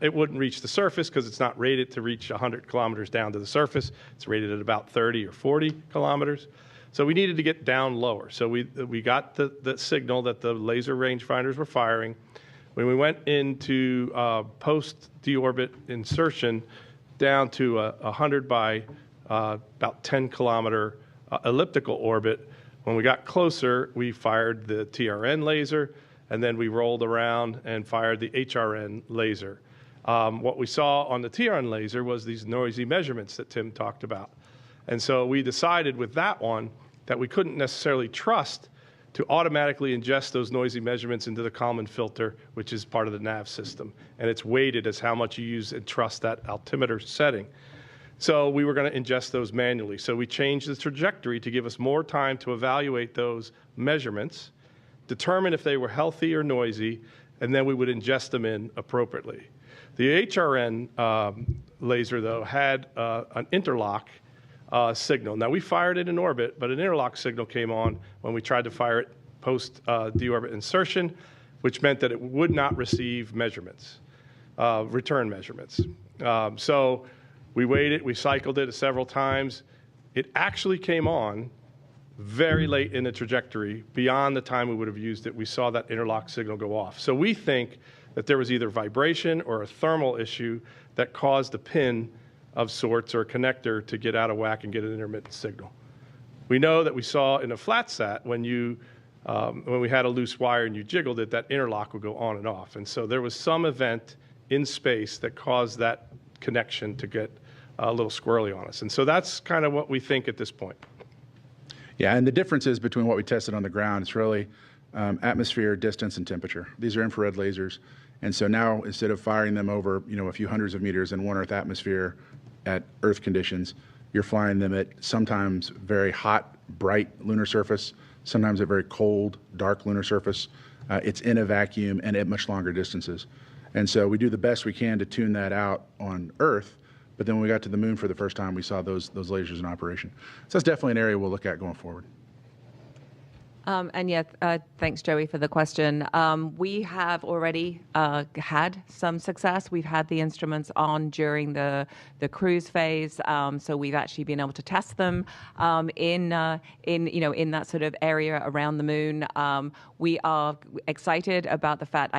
It wouldn't reach the surface because it's not rated to reach 100 kilometers down to the surface. It's rated at about 30 or 40 kilometers. So we needed to get down lower. So we got the signal that the laser rangefinders were firing. When we went into post-deorbit insertion down to a 100 by about 10 kilometer elliptical orbit, when we got closer, we fired the TRN laser, and then we rolled around and fired the HRN laser. What we saw on the TRN laser was these noisy measurements that Tim talked about. And so we decided with that one that we couldn't necessarily trust to automatically ingest those noisy measurements into the Kalman filter, which is part of the nav system. And it's weighted as how much you use and trust that altimeter setting. So we were going to ingest those manually. So we changed the trajectory to give us more time to evaluate those measurements, determine if they were healthy or noisy, and then we would ingest them in appropriately. The HRN laser, though, had an interlock signal. Now, we fired it in orbit, but an interlock signal came on when we tried to fire it post-deorbit insertion, which meant that it would not receive measurements, return measurements. So we waited, we cycled it several times. It actually came on very late in the trajectory, beyond the time we would have used it. We saw that interlock signal go off. So we think that there was either vibration or a thermal issue that caused the pin of sorts or a connector to get out of whack and get an intermittent signal. We know that we saw in a flat sat when we had a loose wire and you jiggled it, that interlock would go on and off. And so there was some event in space that caused that connection to get a little squirrely on us. And so that's kind of what we think at this point. Yeah, and the differences between what we tested on the ground is really atmosphere, distance, and temperature. These are infrared lasers. And so now, instead of firing them over, a few hundreds of meters in one Earth atmosphere at Earth conditions, you're flying them at sometimes very hot, bright lunar surface, sometimes at very cold, dark lunar surface. It's in a vacuum and at much longer distances. And so we do the best we can to tune that out on Earth. But then when we got to the moon for the first time, we saw those lasers in operation. So that's definitely an area we'll look at going forward. And yeah, thanks, Joey, for the question. We have already had some success. We've had the instruments on during the cruise phase, so we've actually been able to test them in that sort of area around the moon. We are excited about the fact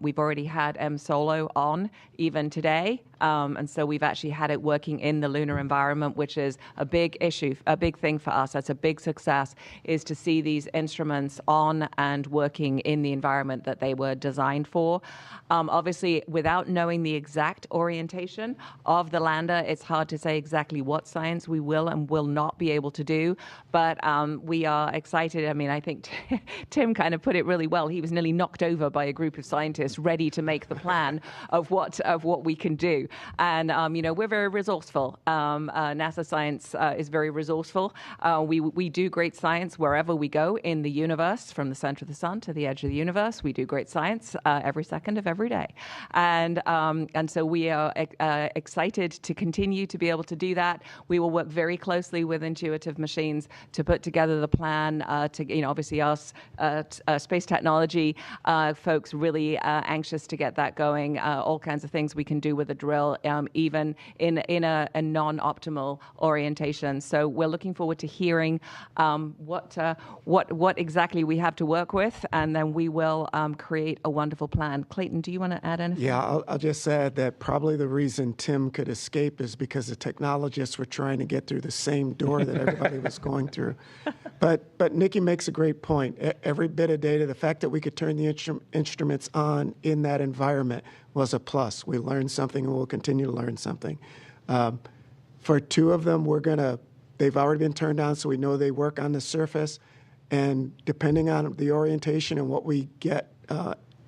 we've already had M-Solo on even today. And so we've actually had it working in the lunar environment, which is a big issue, a big thing for us. That's a big success, is to see these instruments on and working in the environment that they were designed for. Obviously, without knowing the exact orientation of the lander, it's hard to say exactly what science we will and will not be able to do. But we are excited. I mean, I think Tim kind of put it really well. He was nearly knocked over by a group of scientists ready to make the plan of what we can do. And, we're very resourceful. NASA science is very resourceful. We do great science wherever we go in the universe, from the center of the sun to the edge of the universe. We do great science every second of every day. And so we are excited to continue to be able to do that. We will work very closely with Intuitive Machines to put together the plan obviously us space technology folks really anxious to get that going. All kinds of things we can do with a drill, even in a non-optimal orientation. So we're looking forward to hearing what exactly we have to work with, and then we will create a wonderful plan. Clayton, do you want to add anything? Yeah, I'll just add that probably the reason Tim could escape is because the technologists were trying to get through the same door that everybody was going through. But Nikki makes a great point. Every bit of data, the fact that we could turn the instruments on in that environment was a plus. We learned something, and we'll continue to learn something. For two of them, they've already been turned on, so we know they work on the surface. And depending on the orientation and what we get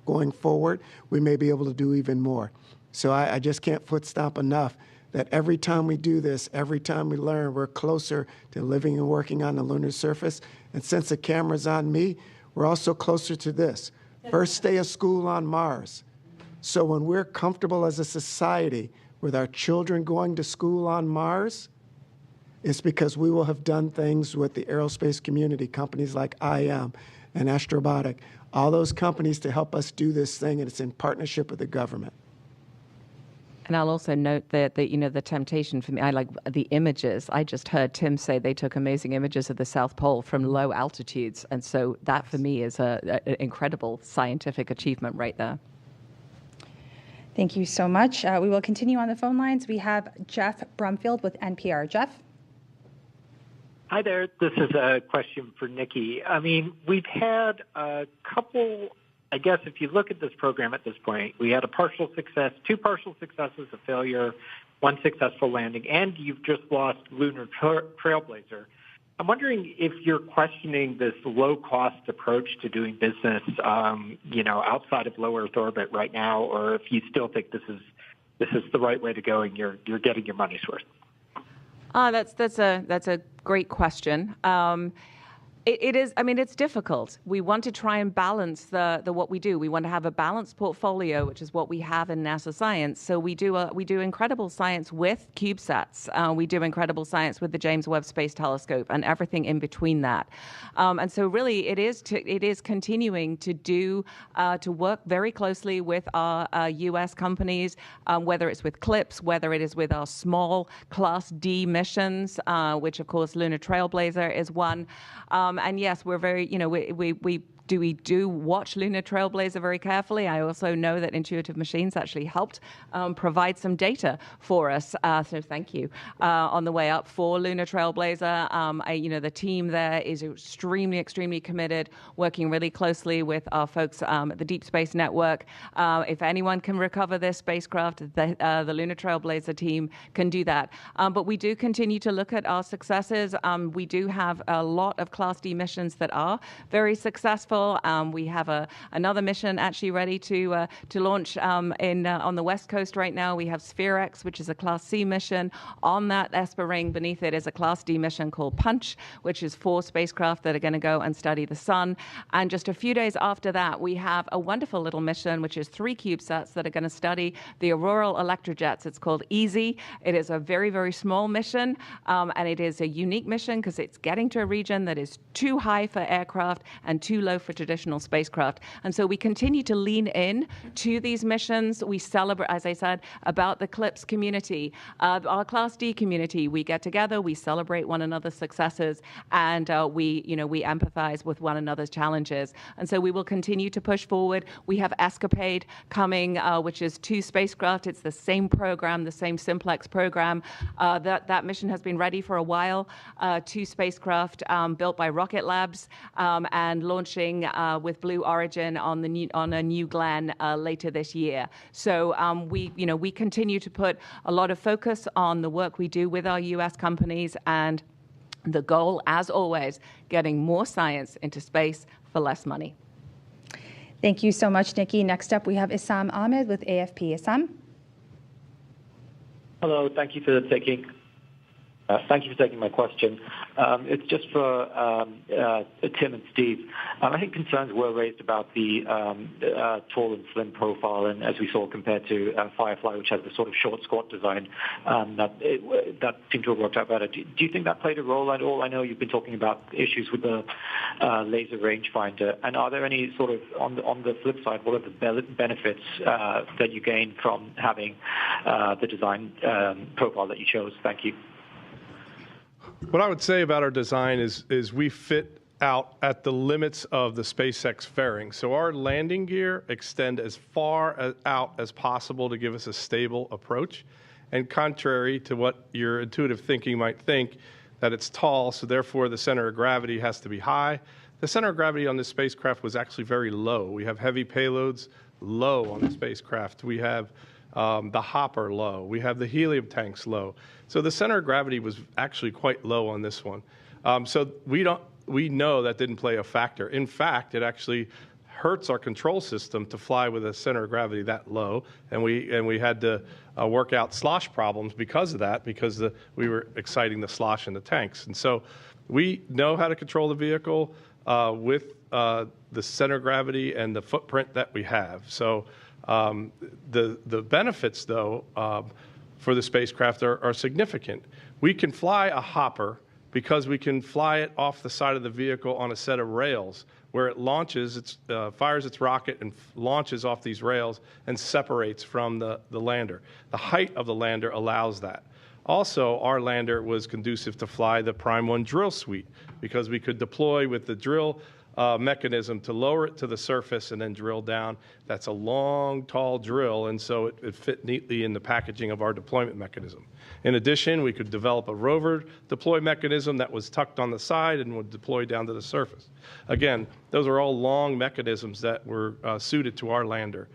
going forward, we may be able to do even more. So I just can't foot stomp enough that every time we do this, every time we learn, we're closer to living and working on the lunar surface. And since the camera's on me, we're also closer to this. First day of school on Mars. So when we're comfortable as a society with our children going to school on Mars, it's because we will have done things with the aerospace community, companies like IM and Astrobotic, all those companies to help us do this thing, and it's in partnership with the government. And I'll also note that the temptation for me, I like the images. I just heard Tim say they took amazing images of the South Pole from low altitudes. And so that for me is an incredible scientific achievement right there. Thank you so much. We will continue on the phone lines. We have Jeff Brumfield with NPR. Jeff? Hi there. This is a question for Nikki. I mean, we've had a couple, I guess if you look at this program at this point, we had a partial success, two partial successes, a failure, one successful landing, and you've just lost Lunar Trailblazer. I'm wondering if you're questioning this low-cost approach to doing business, outside of low Earth orbit right now, or if you still think this is the right way to go and you're getting your money's worth. That's a great question. It is. I mean, it's difficult. We want to try and balance the what we do. We want to have a balanced portfolio, which is what we have in NASA science. So we do incredible science with CubeSats. We do incredible science with the James Webb Space Telescope and everything in between that. And so really, it is continuing to work very closely with our U.S. companies, whether it's with CLIPS, whether it is with our small Class D missions, which of course Lunar Trailblazer is one. And yes, we're very, we do watch Lunar Trailblazer very carefully. I also know that Intuitive Machines actually helped provide some data for us. So thank you on the way up for Lunar Trailblazer. The team there is extremely, extremely committed, working really closely with our folks at the Deep Space Network. If anyone can recover this spacecraft, the Lunar Trailblazer team can do that. But we do continue to look at our successes. We do have a lot of Class D missions that are very successful. April. We have another mission actually ready to launch on the West Coast right now. We have SpaceX, which is a Class C mission. On that ESPA ring beneath it is a Class D mission called Punch, which is 4 spacecraft that are going to go and study the sun. And just a few days after that, we have a wonderful little mission, which is 3 CubeSats that are going to study the auroral electrojets. It's called EASY. It is a very, very small mission, and it is a unique mission because it's getting to a region that is too high for aircraft and too low for traditional spacecraft. And so we continue to lean in to these missions. We celebrate, as I said, about the CLIPS community, our Class D community. We get together, we celebrate one another's successes, and we empathize with one another's challenges. And so we will continue to push forward. We have Escapade coming, which is 2 spacecraft. It's the same program, the same simplex program. That mission has been ready for a while. 2 spacecraft built by Rocket Labs and launching with Blue Origin on a New Glenn later this year. So we continue to put a lot of focus on the work we do with our U.S. companies, and the goal, as always, getting more science into space for less money. Thank you so much, Nikki. Next up, we have Issam Ahmed with AFP. Issam? Hello. Thank you for taking my question. It's just for Tim and Steve. I think concerns were raised about the tall and slim profile, and as we saw compared to Firefly, which has the sort of short, squat design, that seemed to have worked out better. Do you think that played a role at all? I know you've been talking about issues with the laser rangefinder, and are there any sort of, on the flip side, what are the benefits that you gain from having the design profile that you chose? Thank you. What I would say about our design is we fit out at the limits of the SpaceX fairing. So our landing gear extend as far out as possible to give us a stable approach. And contrary to what your intuitive thinking might think, that it's tall, so therefore the center of gravity has to be high. The center of gravity on this spacecraft was actually very low. We have heavy payloads low on the spacecraft. We have the hopper low. We have the helium tanks low. So the center of gravity was actually quite low on this one. So we know that didn't play a factor. In fact, it actually hurts our control system to fly with a center of gravity that low, and we had to work out slosh problems because of that, because we were exciting the slosh in the tanks. And so we know how to control the vehicle with the center of gravity and the footprint that we have. So the benefits, though, for the spacecraft are significant. We can fly a hopper because we can fly it off the side of the vehicle on a set of rails where it launches, fires its rocket and launches off these rails and separates from the lander. The height of the lander allows that. Also, our lander was conducive to fly the Prime 1 drill suite because we could deploy with the drill mechanism to lower it to the surface and then drill down. That's a long, tall drill, and so it fit neatly in the packaging of our deployment mechanism. In addition, we could develop a rover deploy mechanism that was tucked on the side and would deploy down to the surface. Again, those are all long mechanisms that were suited to our lander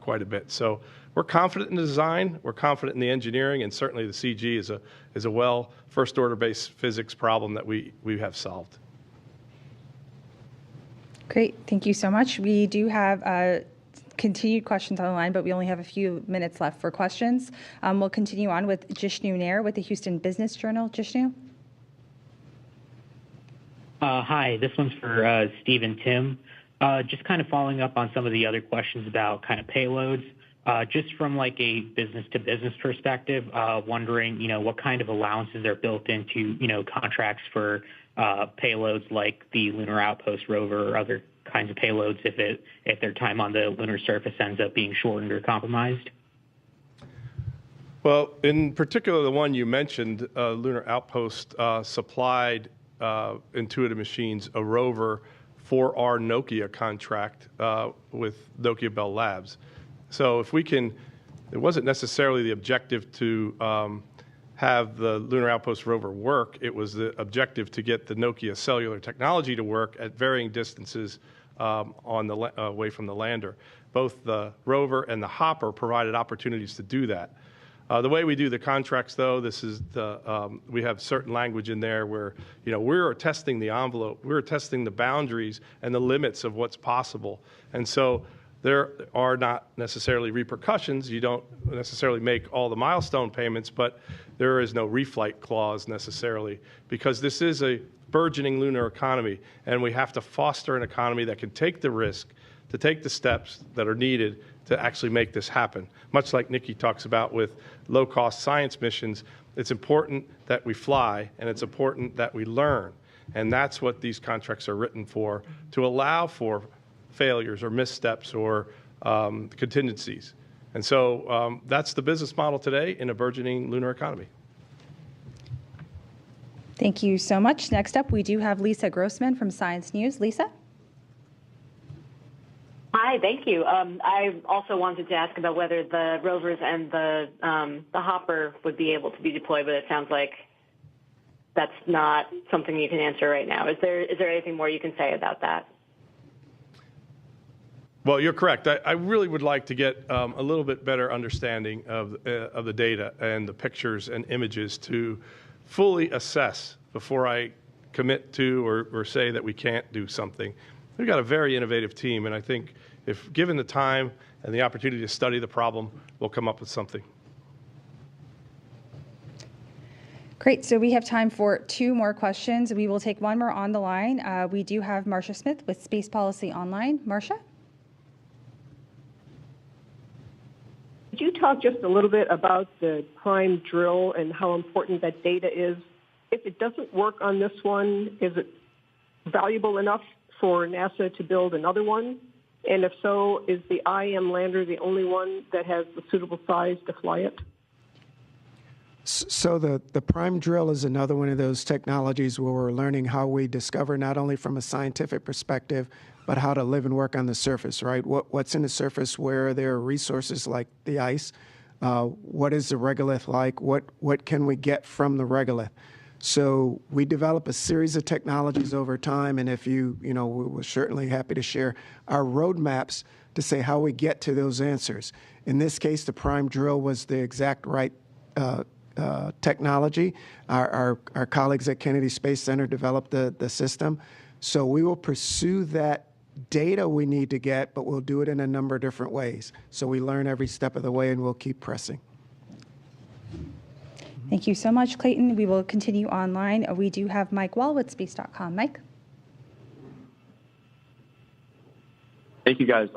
quite a bit. So we're confident in the design, we're confident in the engineering, and certainly the CG is a well first-order based physics problem that we have solved. Great. Thank you so much. We do have continued questions on the line, but we only have a few minutes left for questions. We'll continue on with Jishnu Nair with the Houston Business Journal. Jishnu? Hi, this one's for Steve and Tim. Just kind of following up on some of the other questions about kind of payloads. Just from like a business-to-business perspective, wondering, what kind of allowances are built into, contracts for payloads like the Lunar Outpost rover or other kinds of payloads if their time on the lunar surface ends up being shortened or compromised? Well, in particular, the one you mentioned, Lunar Outpost, supplied Intuitive Machines a rover for our Nokia contract with Nokia Bell Labs. So if we can, it wasn't necessarily the objective to have the Lunar Outpost rover work. It was the objective to get the Nokia cellular technology to work at varying distances away from the lander. Both the rover and the hopper provided opportunities to do that. The way we do the contracts, though, this is we have certain language in there where, we're testing the envelope, we're testing the boundaries and the limits of what's possible. And so there are not necessarily repercussions. You don't necessarily make all the milestone payments, but there is no reflight clause necessarily, because this is a burgeoning lunar economy, and we have to foster an economy that can take the risk, to take the steps that are needed to actually make this happen. Much like Nikki talks about with low-cost science missions, it's important that we fly, and it's important that we learn. And that's what these contracts are written for, to allow for failures or missteps or contingencies. And so that's the business model today in a burgeoning lunar economy. Thank you so much. Next up, we do have Lisa Grossman from Science News. Lisa? Hi, thank you. I also wanted to ask about whether the rovers and the hopper would be able to be deployed, but it sounds like that's not something you can answer right now. Is there anything more you can say about that? Well, you're correct. I really would like to get a little bit better understanding of the data and the pictures and images to fully assess before I commit to or say that we can't do something. We've got a very innovative team, and I think if given the time and the opportunity to study the problem, we'll come up with something. Great. So we have time for 2 more questions. We will take one more on the line. We do have Marcia Smith with Space Policy Online. Marcia? Could you talk just a little bit about the prime drill and how important that data is? If it doesn't work on this one, is it valuable enough for NASA to build another one? And if so, is the IM lander the only one that has the suitable size to fly it? So the prime drill is another one of those technologies where we're learning how we discover not only from a scientific perspective, but how to live and work on the surface, right? What's in the surface, where there are resources like the ice? What is the regolith like? What can we get from the regolith? So we develop a series of technologies over time, and if we're certainly happy to share our roadmaps to say how we get to those answers. In this case, the prime drill was the exact right technology. Our colleagues at Kennedy Space Center developed the system. So we will pursue that data we need to get, but we'll do it in a number of different ways. So we learn every step of the way, and we'll keep pressing. Thank you so much, Clayton. We will continue online. We do have Mike Wall with Space.com. Mike? Thank you, guys.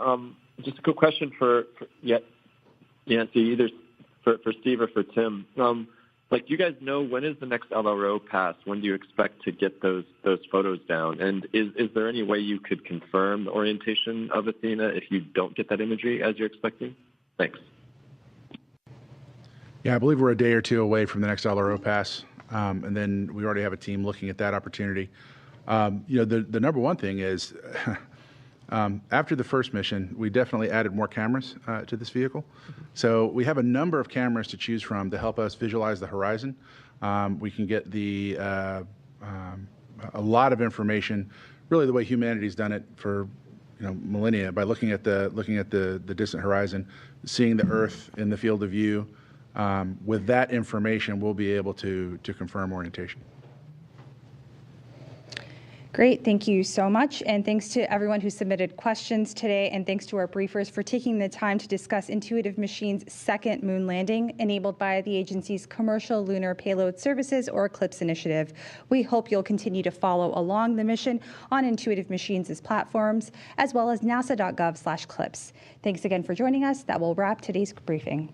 Just a quick question for either for Steve or for Tim. Do you guys know when is the next LRO pass? When do you expect to get those photos down? And is there any way you could confirm the orientation of Athena if you don't get that imagery as you're expecting? Thanks. Yeah, I believe we're a day or 2 away from the next LRO pass, and then we already have a team looking at that opportunity. The number one thing is, after the first mission, we definitely added more cameras to this vehicle. So we have a number of cameras to choose from to help us visualize the horizon. We can get a lot of information, really the way humanity's done it for millennia, by looking at the distant horizon, seeing the Earth in the field of view. With that information, we'll be able to confirm orientation. Great. Thank you so much. And thanks to everyone who submitted questions today. And thanks to our briefers for taking the time to discuss Intuitive Machines' second moon landing enabled by the agency's Commercial Lunar Payload Services, or CLPS initiative. We hope you'll continue to follow along the mission on Intuitive Machines' platforms, as well as nasa.gov/CLPS. Thanks again for joining us. That will wrap today's briefing.